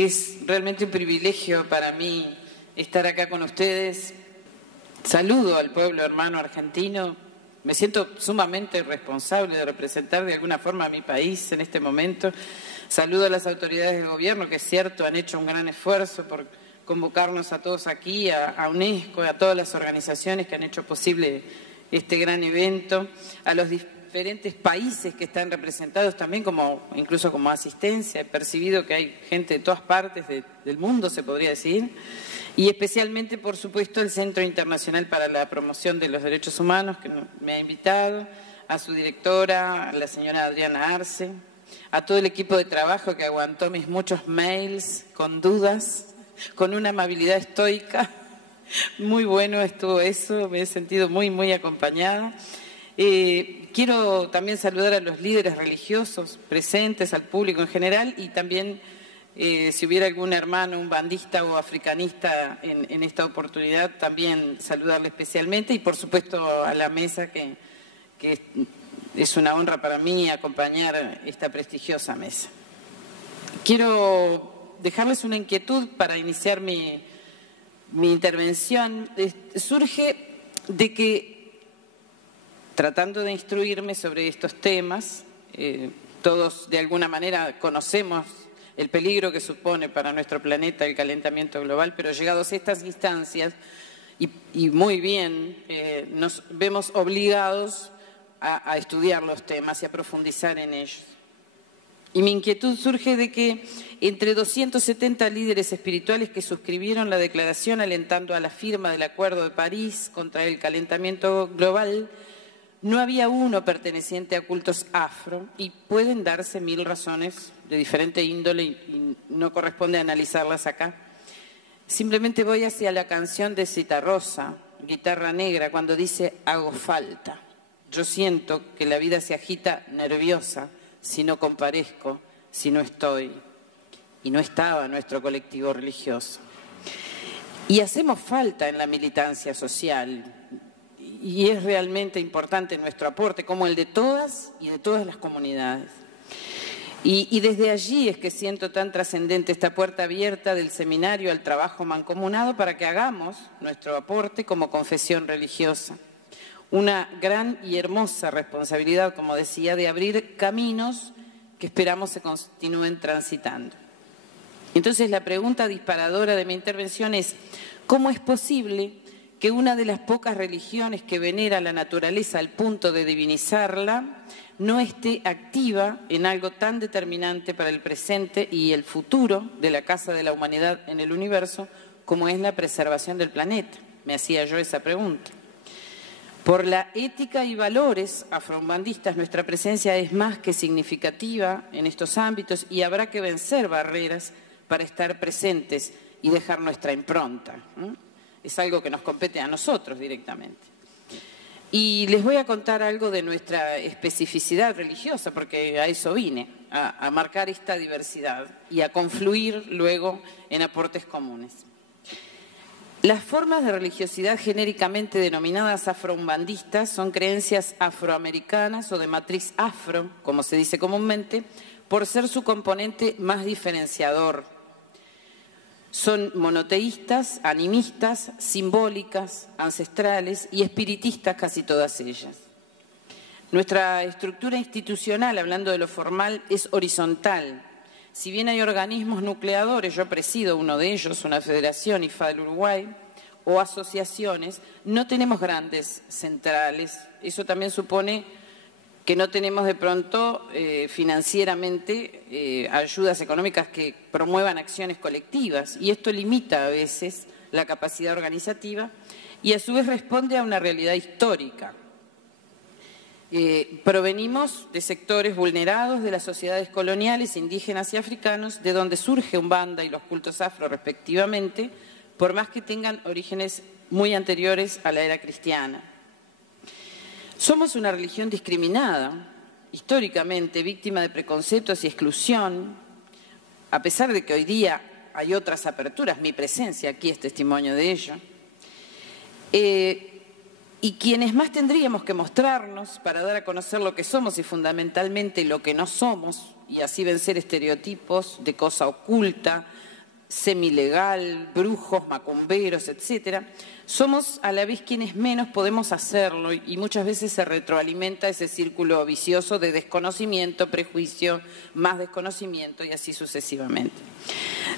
Es realmente un privilegio para mí estar acá con ustedes. Saludo al pueblo hermano argentino. Me siento sumamente responsable de representar de alguna forma a mi país en este momento. Saludo a las autoridades de gobierno que es cierto han hecho un gran esfuerzo por convocarnos a todos aquí, a UNESCO, a todas las organizaciones que han hecho posible este gran evento, a los diferentes países que están representados también incluso como asistencia. He percibido que hay gente de todas partes del mundo, se podría decir, y especialmente, por supuesto, el Centro Internacional para la Promoción de los Derechos Humanos, que me ha invitado, a su directora, a la señora Adriana Arce, a todo el equipo de trabajo que aguantó mis muchos mails con dudas, con una amabilidad estoica. Muy bueno estuvo eso, me he sentido muy, muy acompañada. Quiero también saludar a los líderes religiosos presentes, al público en general, y también si hubiera algún hermano, un bandista o africanista en esta oportunidad, también saludarle especialmente, y por supuesto a la mesa, que es una honra para mí acompañar esta prestigiosa mesa. Quiero dejarles una inquietud para iniciar mi intervención. Surge de que, tratando de instruirme sobre estos temas, todos de alguna manera conocemos el peligro que supone para nuestro planeta el calentamiento global, pero llegados a estas instancias, y muy bien, nos vemos obligados a estudiar los temas y a profundizar en ellos. Y mi inquietud surge de que entre 270 líderes espirituales que suscribieron la declaración alentando a la firma del Acuerdo de París contra el calentamiento global, no había uno perteneciente a cultos afro, y pueden darse mil razones de diferente índole y no corresponde analizarlas acá. Simplemente voy hacia la canción de Citarrosa, Guitarra Negra, cuando dice hago falta. Yo siento que la vida se agita nerviosa si no comparezco, si no estoy. Y no estaba nuestro colectivo religioso. Y hacemos falta en la militancia social. Y es realmente importante nuestro aporte, como el de todas y de todas las comunidades. Y desde allí es que siento tan trascendente esta puerta abierta del seminario al trabajo mancomunado para que hagamos nuestro aporte como confesión religiosa. Una gran y hermosa responsabilidad, como decía, de abrir caminos que esperamos se continúen transitando. Entonces, la pregunta disparadora de mi intervención es: ¿cómo es posible que una de las pocas religiones que venera la naturaleza al punto de divinizarla no esté activa en algo tan determinante para el presente y el futuro de la casa de la humanidad en el universo como es la preservación del planeta? Me hacía yo esa pregunta. Por la ética y valores afroumbandistas, nuestra presencia es más que significativa en estos ámbitos y habrá que vencer barreras para estar presentes y dejar nuestra impronta. Es algo que nos compete a nosotros directamente. Y les voy a contar algo de nuestra especificidad religiosa, porque a eso vine, a marcar esta diversidad y a confluir luego en aportes comunes. Las formas de religiosidad genéricamente denominadas afroumbandistas son creencias afroamericanas o de matriz afro, como se dice comúnmente, por ser su componente más diferenciador. Son monoteístas, animistas, simbólicas, ancestrales y espiritistas casi todas ellas. Nuestra estructura institucional, hablando de lo formal, es horizontal. Si bien hay organismos nucleadores, yo presido uno de ellos, una federación, IFA del Uruguay, o asociaciones, no tenemos grandes centrales. Eso también supone que no tenemos de pronto financieramente ayudas económicas que promuevan acciones colectivas, y esto limita a veces la capacidad organizativa y a su vez responde a una realidad histórica. Provenimos de sectores vulnerados de las sociedades coloniales, indígenas y africanos, de donde surge Umbanda y los cultos afro respectivamente, por más que tengan orígenes muy anteriores a la era cristiana. Somos una religión discriminada, históricamente víctima de preconceptos y exclusión, a pesar de que hoy día hay otras aperturas. Mi presencia aquí es testimonio de ello. Y quienes más tendríamos que mostrarnos para dar a conocer lo que somos y fundamentalmente lo que no somos, y así vencer estereotipos de cosa oculta, semilegal, brujos, macumberos, etc., somos a la vez quienes menos podemos hacerlo y muchas veces se retroalimenta ese círculo vicioso de desconocimiento, prejuicio, más desconocimiento y así sucesivamente.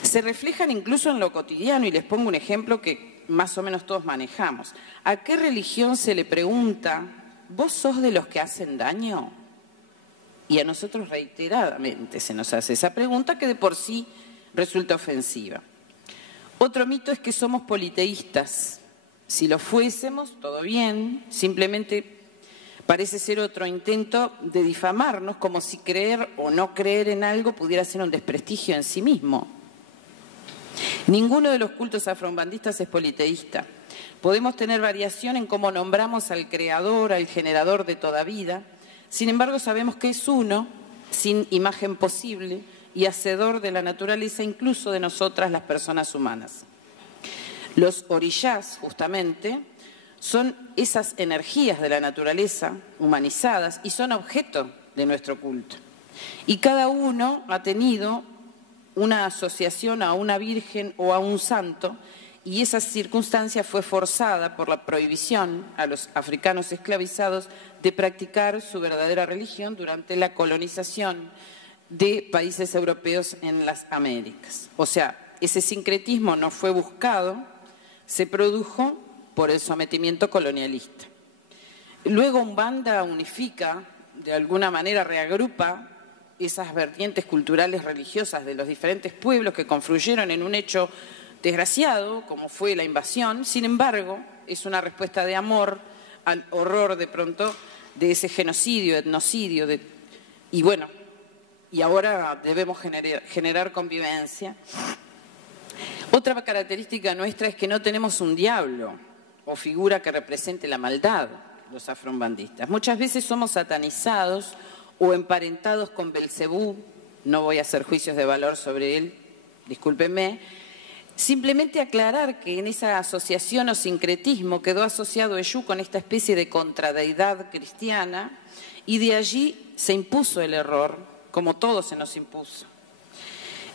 Se reflejan incluso en lo cotidiano y les pongo un ejemplo que más o menos todos manejamos. ¿A qué religión se le pregunta, vos sos de los que hacen daño? Y a nosotros reiteradamente se nos hace esa pregunta que de por sí resulta ofensiva. Otro mito es que somos politeístas. Si lo fuésemos, todo bien, simplemente parece ser otro intento de difamarnos, como si creer o no creer en algo pudiera ser un desprestigio en sí mismo. Ninguno de los cultos afrombandistas es politeísta. Podemos tener variación en cómo nombramos al creador, al generador de toda vida. Sin embargo, sabemos que es uno, sin imagen posible y hacedor de la naturaleza, incluso de nosotras las personas humanas. Los orishás, justamente, son esas energías de la naturaleza humanizadas y son objeto de nuestro culto. Y cada uno ha tenido una asociación a una virgen o a un santo y esa circunstancia fue forzada por la prohibición a los africanos esclavizados de practicar su verdadera religión durante la colonización de países europeos en las Américas. O sea, ese sincretismo no fue buscado, se produjo por el sometimiento colonialista. Luego Umbanda unifica, de alguna manera reagrupa esas vertientes culturales religiosas de los diferentes pueblos que confluyeron en un hecho desgraciado, como fue la invasión. Sin embargo, es una respuesta de amor al horror de pronto de ese genocidio, etnocidio, y bueno, y ahora debemos generar convivencia. Otra característica nuestra es que no tenemos un diablo o figura que represente la maldad, los afrombandistas. Muchas veces somos satanizados o emparentados con Belcebú, no voy a hacer juicios de valor sobre él, discúlpenme, simplemente aclarar que en esa asociación o sincretismo quedó asociado Eyú con esta especie de contradeidad cristiana y de allí se impuso el error, como todo se nos impuso.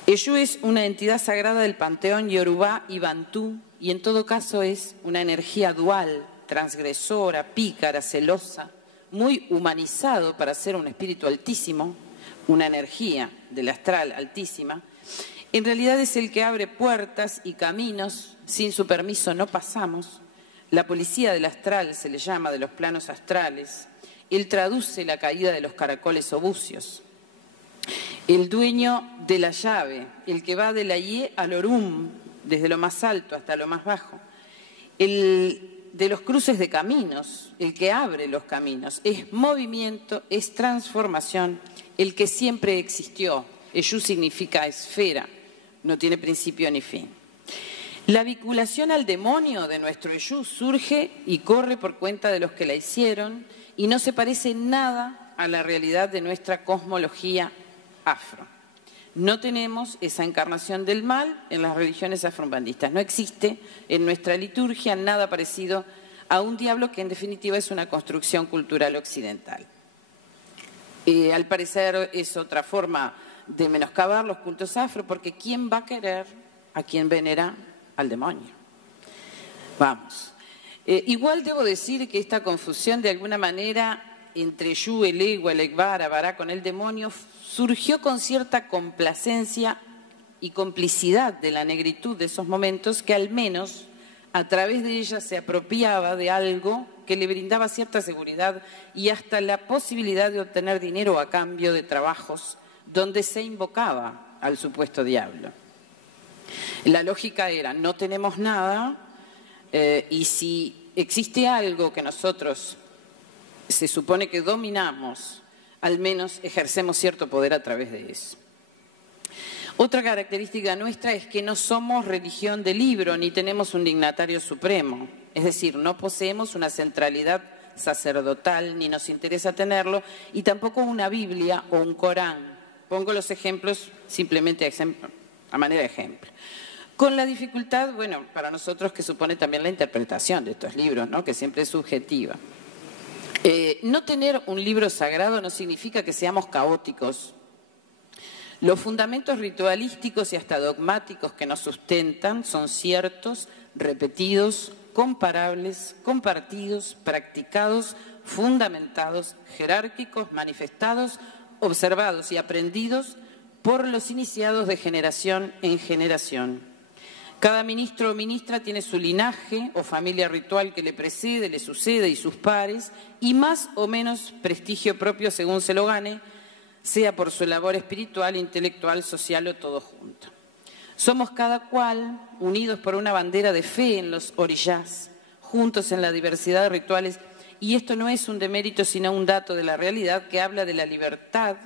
Eyú es una entidad sagrada del panteón Yorubá y Bantú y en todo caso es una energía dual, transgresora, pícara, celosa, muy humanizado para ser un espíritu altísimo, una energía del astral altísima. En realidad es el que abre puertas y caminos, sin su permiso no pasamos. La policía del astral se le llama, de los planos astrales. Él traduce la caída de los caracoles o bucios. El dueño de la llave, el que va de la Ye al Orum, desde lo más alto hasta lo más bajo. El de los cruces de caminos, el que abre los caminos. Es movimiento, es transformación, el que siempre existió. Eyú significa esfera, no tiene principio ni fin. La vinculación al demonio de nuestro Eyú surge y corre por cuenta de los que la hicieron y no se parece nada a la realidad de nuestra cosmología afro. No tenemos esa encarnación del mal en las religiones afrombandistas. No existe en nuestra liturgia nada parecido a un diablo que en definitiva es una construcción cultural occidental. Al parecer es otra forma de menoscabar los cultos afro, porque ¿quién va a querer a quien venera al demonio? Vamos. Igual debo decir que esta confusión de alguna manera entre Eyú, el Egua, el Ekbara, Bará con el demonio surgió con cierta complacencia y complicidad de la negritud de esos momentos que al menos a través de ella se apropiaba de algo que le brindaba cierta seguridad y hasta la posibilidad de obtener dinero a cambio de trabajos donde se invocaba al supuesto diablo. La lógica era, no tenemos nada y si existe algo que nosotros se supone que dominamos, al menos ejercemos cierto poder a través de eso. Otra característica nuestra es que no somos religión de libro ni tenemos un dignatario supremo, es decir, no poseemos una centralidad sacerdotal ni nos interesa tenerlo y tampoco una Biblia o un Corán. Pongo los ejemplos simplemente a manera de ejemplo. Con la dificultad, bueno, para nosotros que supone también la interpretación de estos libros, ¿no? Que siempre es subjetiva. No tener un libro sagrado no significa que seamos caóticos. Los fundamentos ritualísticos y hasta dogmáticos que nos sustentan son ciertos, repetidos, comparables, compartidos, practicados, fundamentados, jerárquicos, manifestados, observados y aprendidos por los iniciados de generación en generación. Cada ministro o ministra tiene su linaje o familia ritual que le precede, le sucede y sus pares, y más o menos prestigio propio según se lo gane, sea por su labor espiritual, intelectual, social o todo junto. Somos cada cual unidos por una bandera de fe en los orillás, juntos en la diversidad de rituales, y esto no es un demérito sino un dato de la realidad que habla de la libertad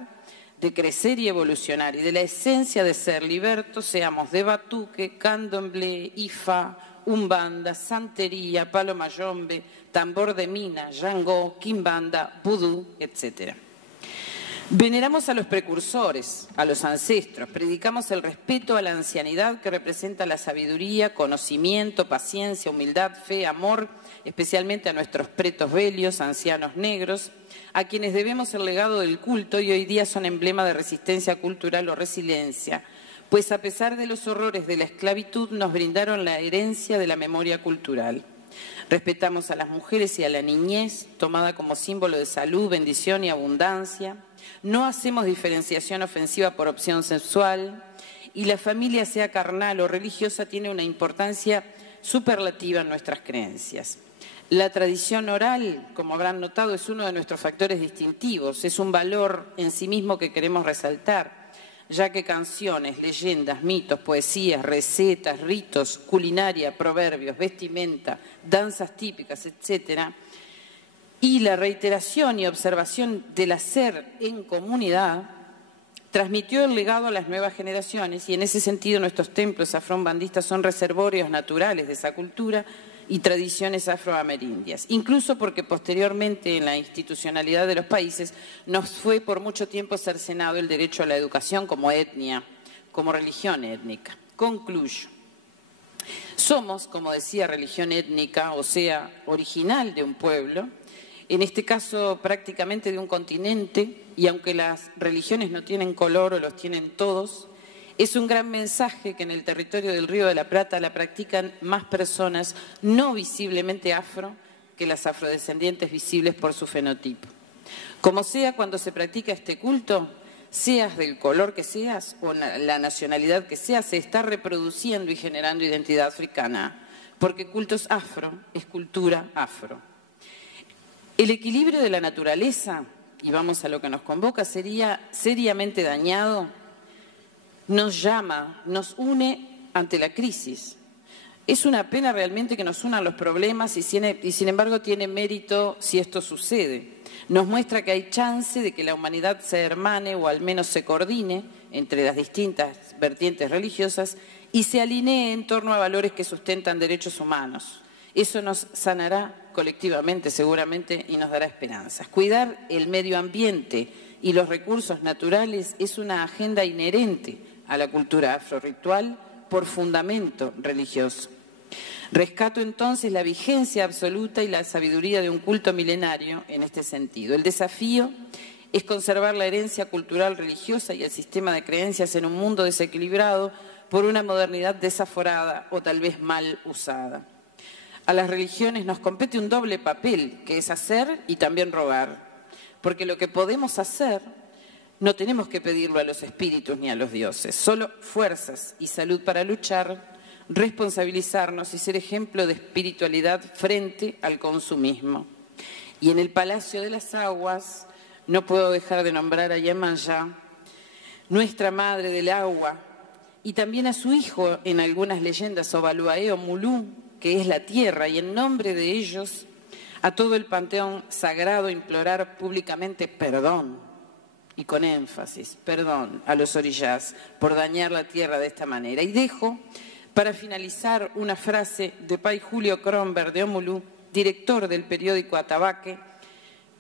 de crecer y evolucionar, y de la esencia de ser libertos, seamos de batuque, candomblé, ifá, umbanda, santería, palo mayombe, tambor de mina, yangó, quimbanda, vudú, etc. Veneramos a los precursores, a los ancestros, predicamos el respeto a la ancianidad que representa la sabiduría, conocimiento, paciencia, humildad, fe, amor, especialmente a nuestros pretos velios, ancianos negros, a quienes debemos el legado del culto y hoy día son emblema de resistencia cultural o resiliencia, pues a pesar de los horrores de la esclavitud nos brindaron la herencia de la memoria cultural. Respetamos a las mujeres y a la niñez, tomada como símbolo de salud, bendición y abundancia. No hacemos diferenciación ofensiva por opción sexual y la familia, sea carnal o religiosa, tiene una importancia superlativa en nuestras creencias. La tradición oral, como habrán notado, es uno de nuestros factores distintivos, es un valor en sí mismo que queremos resaltar, ya que canciones, leyendas, mitos, poesías, recetas, ritos, culinaria, proverbios, vestimenta, danzas típicas, etcétera, y la reiteración y observación del hacer en comunidad transmitió el legado a las nuevas generaciones y en ese sentido nuestros templos afro-umbandistas son reservorios naturales de esa cultura y tradiciones afroamerindias, incluso porque posteriormente en la institucionalidad de los países nos fue por mucho tiempo cercenado el derecho a la educación como etnia, como religión étnica. Concluyo. Somos, como decía, religión étnica, o sea, original de un pueblo, en este caso prácticamente de un continente, y aunque las religiones no tienen color o los tienen todos, es un gran mensaje que en el territorio del Río de la Plata la practican más personas no visiblemente afro que las afrodescendientes visibles por su fenotipo. Como sea, cuando se practica este culto, seas del color que seas o la nacionalidad que seas, se está reproduciendo y generando identidad africana, porque cultos afro es cultura afro. El equilibrio de la naturaleza, y vamos a lo que nos convoca, sería seriamente dañado, nos llama, nos une ante la crisis. Es una pena realmente que nos unan los problemas y sin embargo tiene mérito si esto sucede. Nos muestra que hay chance de que la humanidad se hermane o al menos se coordine entre las distintas vertientes religiosas y se alinee en torno a valores que sustentan derechos humanos. Eso nos sanará colectivamente seguramente y nos dará esperanzas. Cuidar el medio ambiente y los recursos naturales es una agenda inherente a la cultura afrorritual por fundamento religioso. Rescato entonces la vigencia absoluta y la sabiduría de un culto milenario en este sentido. El desafío es conservar la herencia cultural religiosa y el sistema de creencias en un mundo desequilibrado por una modernidad desaforada o tal vez mal usada. A las religiones nos compete un doble papel, que es hacer y también rogar, porque lo que podemos hacer no tenemos que pedirlo a los espíritus ni a los dioses, solo fuerzas y salud para luchar, responsabilizarnos y ser ejemplo de espiritualidad frente al consumismo. Y en el Palacio de las Aguas no puedo dejar de nombrar a Yemaya, nuestra madre del agua, y también a su hijo en algunas leyendas, Obaluae o Mulú, que es la tierra, y en nombre de ellos a todo el panteón sagrado implorar públicamente perdón, y con énfasis, perdón a los orillás por dañar la tierra de esta manera. Y dejo para finalizar una frase de Pai Julio Kronberg de Omulú, director del periódico Atabaque,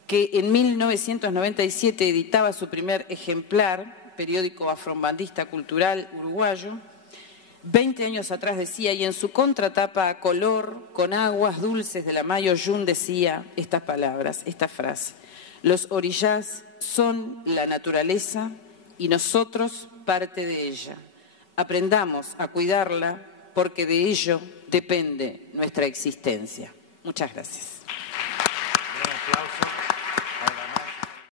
que en 1997 editaba su primer ejemplar, periódico afro-umbandista cultural uruguayo. 20 años atrás decía, y en su contratapa a color, con aguas dulces de la Mayo Yun, decía estas palabras, esta frase: los orillás son la naturaleza y nosotros parte de ella. Aprendamos a cuidarla porque de ello depende nuestra existencia. Muchas gracias. Un aplauso.